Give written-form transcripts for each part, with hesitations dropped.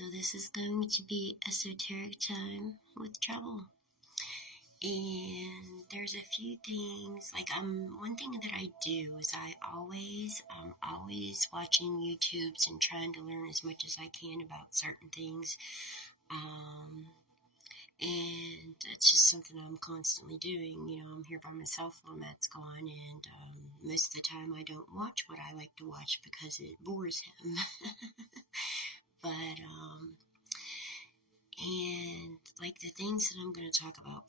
So this is going to be esoteric time with trouble. And there's a few things, like one thing that I do is I'm always watching YouTubes and trying to learn as much as I can about certain things. And that's just something I'm constantly doing. You know, I'm here by myself while Matt's gone, and most of the time I don't watch what I like to watch because it bores him. But, and like the things that I'm going to talk about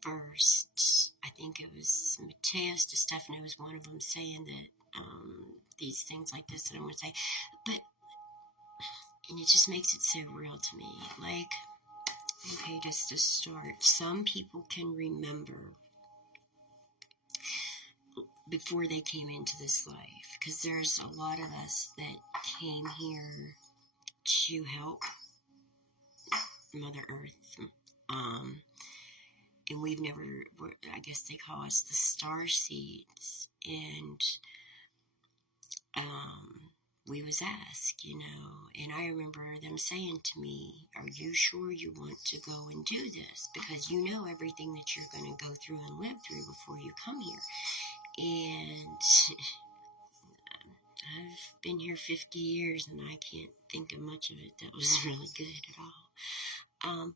first, I think it was Mateus DeStefano was one of them saying that these things like this that I'm going to say, but, and it just makes it so real to me. Like, okay, just to start, some people can remember before they came into this life, because there's a lot of us that came here to help Mother Earth, and we've never, I guess they call us the star seeds, and we was asked, you know, and I remember them saying to me, are you sure you want to go and do this? Because you know everything that you're going to go through and live through before you come here. And I've been here 50 years and I can't think of much of it that was really good at all.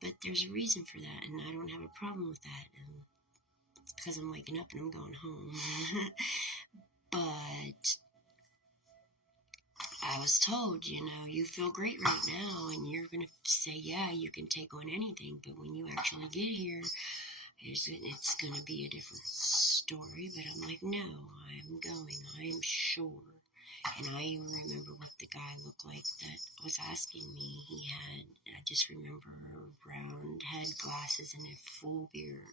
But there's a reason for that, and I don't have a problem with that. And it's because I'm waking up and I'm going home. But I was told, you know, you feel great right now, and you're going to say, yeah, you can take on anything. But when you actually get here, it's going to be a different story. But I'm like, no, I'm going. I am sure. And I even remember what the guy looked like that was asking me. He had, I just remember, round head, glasses, and a full beard.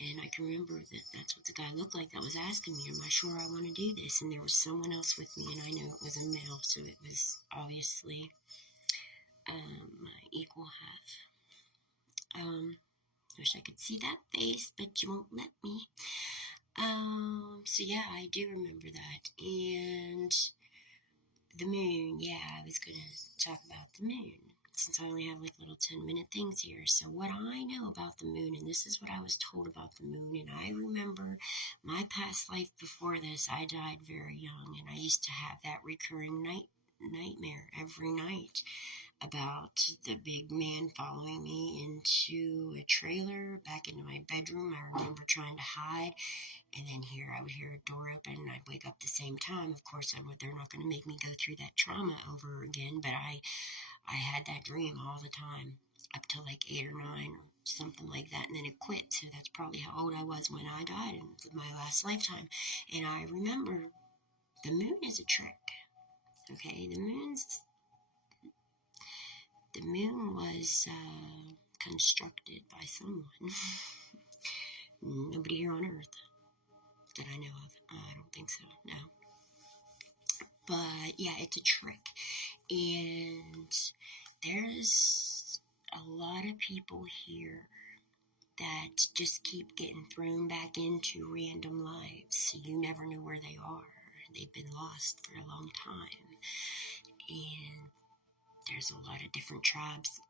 And I can remember that that's what the guy looked like that was asking me, am I sure I want to do this? And there was someone else with me, and I know it was a male, so it was obviously equal half. Wish I could see that face, but you won't let me. So yeah, I do remember that. And the moon, yeah, I was going to talk about the moon, since I only have like little 10-minute things here. So what I know about the moon, and this is what I was told about the moon, and I remember my past life before this, I died very young, and I used to have that recurring nightmare every night about the big man following me into a trailer back into my bedroom. I remember trying to hide, and then I would hear a door open, and I'd wake up the same time. Of course, they're not going to make me go through that trauma over again, but I had that dream all the time up till like 8 or 9 or something like that, and then it quit. So that's probably how old I was when I died in my last lifetime. And I remember the moon is a trick. Okay, the moon was constructed by someone. Nobody here on Earth that I know of. I don't think so, no. But yeah, it's a trick. And there's a lot of people here that just keep getting thrown back into random lives. So you never know where they are. They've been lost for a long time. And there's a lot of different tribes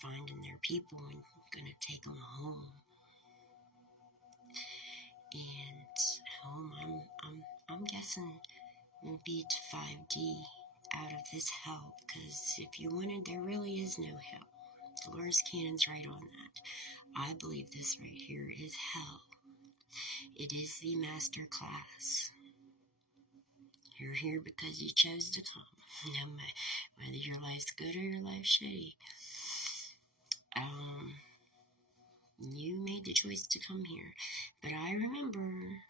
finding their people and gonna take them home. And home, I'm guessing will be to 5D out of this hell, because if you wanted, there really is no hell. Dolores Cannon's right on that. I believe this right here is hell. It is the master class. You're here because you chose to come, no matter whether your life's good or your life's shitty. You made the choice to come here. But I remember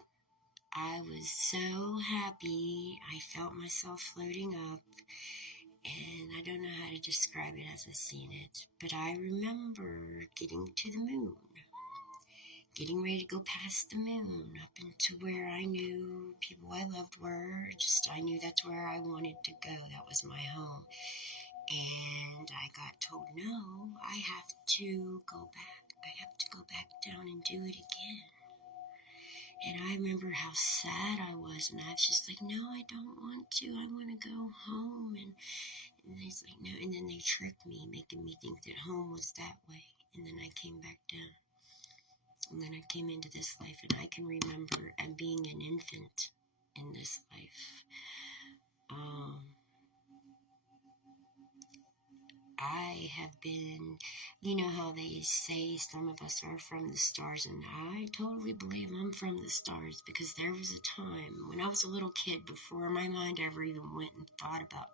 I was so happy. I felt myself floating up. And I don't know how to describe it as I've seen it. But I remember getting to the moon. Getting ready to go past the moon up into where I knew people I loved were. I knew that's where I wanted to go. That was my home. And I got told, no, I have to go back. I have to go back down and do it again. And I remember how sad I was, and I was just like, no, I don't want to. I want to go home. And he's like, no. And then they tricked me, making me think that home was that way. And then I came back down. And then I came into this life, and I can remember being an infant in this life. I have been, you know how they say some of us are from the stars, and I totally believe I'm from the stars, because there was a time when I was a little kid, before my mind ever even went and thought about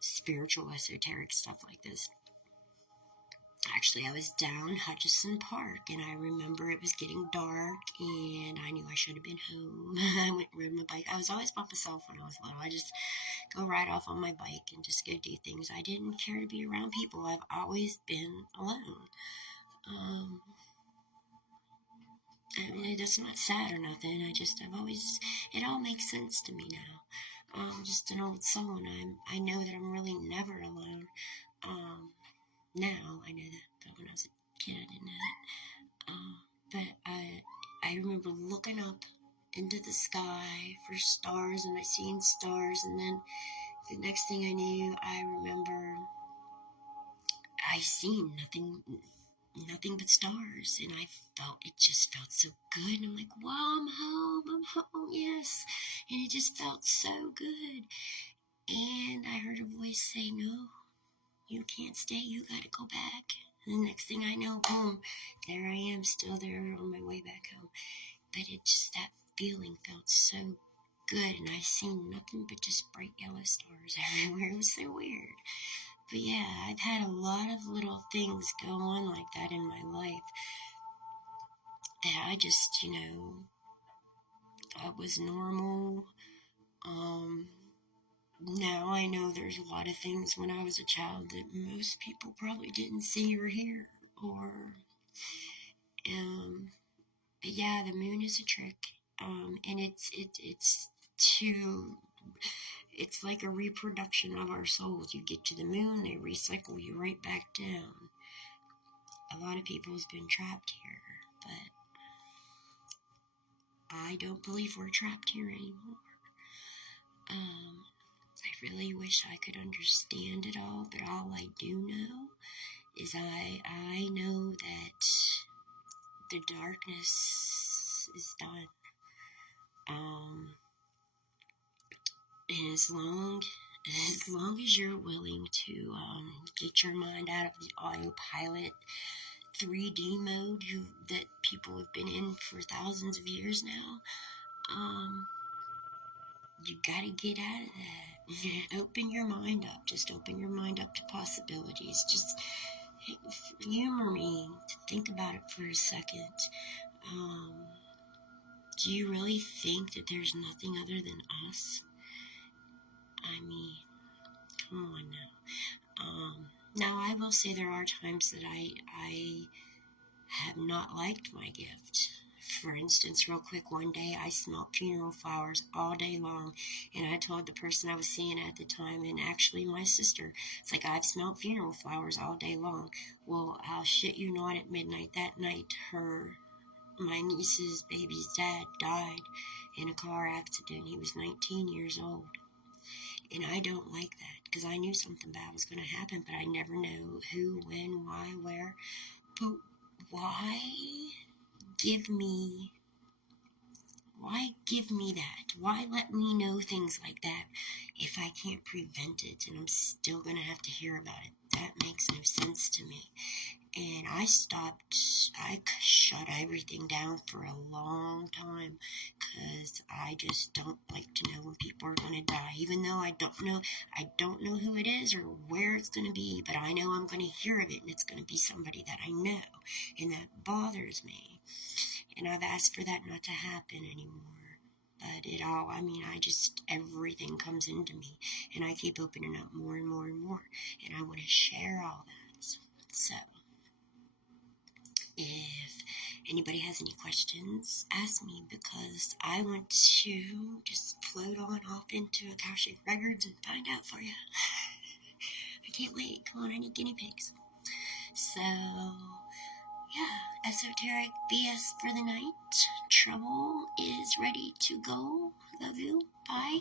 spiritual, esoteric stuff like this. Actually, I was down Hutchison Park, and I remember it was getting dark, and I knew I should have been home. I went and rode my bike. I was always by myself when I was little. I just go ride off on my bike and just go do things. I didn't care to be around people. I've always been alone. I mean, that's not sad or nothing. I've always, it all makes sense to me now. I'm just an old soul, and I know that I'm really never alone. Now I know that, but when I was a kid, I didn't know that. But I remember looking up into the sky for stars, and I seen stars, and then the next thing I knew, I remember I seen nothing but stars, and it just felt so good, and I'm like, wow, I'm home, yes, and it just felt so good. And I heard a voice say, no, you can't stay, you gotta go back. And the next thing I know, boom, there I am, still there on my way back home. But that feeling felt so good, and I seen nothing but just bright yellow stars everywhere. It was so weird. But yeah, I've had a lot of little things go on like that in my life that I just, thought was normal. Now I know there's a lot of things when I was a child that most people probably didn't see or hear, but yeah, the moon is a trick, and it's like a reproduction of our souls. You get to the moon, they recycle you right back down. A lot of people have been trapped here, but I don't believe we're trapped here anymore. I really wish I could understand it all, but all I do know is I know that the darkness is done. And as long as you're willing to get your mind out of the autopilot 3D mode that people have been in for thousands of years now, you gotta get out of that. Open your mind up. Just open your mind up to possibilities. Just humor me to think about it for a second. Do you really think that there's nothing other than us? I mean, come on now. Now, I will say there are times that I have not liked my gift. For instance, real quick, one day I smelled funeral flowers all day long, and I told the person I was seeing at the time, and actually my sister, it's like, I've smelled funeral flowers all day long. Well, I'll shit you not, at midnight that night, my niece's baby's dad died in a car accident. He was 19 years old. And I don't like that, because I knew something bad was going to happen, but I never know who, when, why, where. But why give me that? Why let me know things like that if I can't prevent it, and I'm still going to have to hear about it? That makes no sense to me. And I shut everything down for a long time, because I just don't like to know when people are going to die, even though I don't know who it is or where it's going to be, but I know I'm going to hear of it, and it's going to be somebody that I know, and that bothers me. And I've asked for that not to happen anymore. But everything comes into me, and I keep opening up more and more and more, and I want to share all that. So, if anybody has any questions, ask me, because I want to just float on off into Akashic Records and find out for you. I can't wait. Come on, I need guinea pigs. So, yeah, esoteric BS for the night. Trouble is ready to go. Love you. Bye.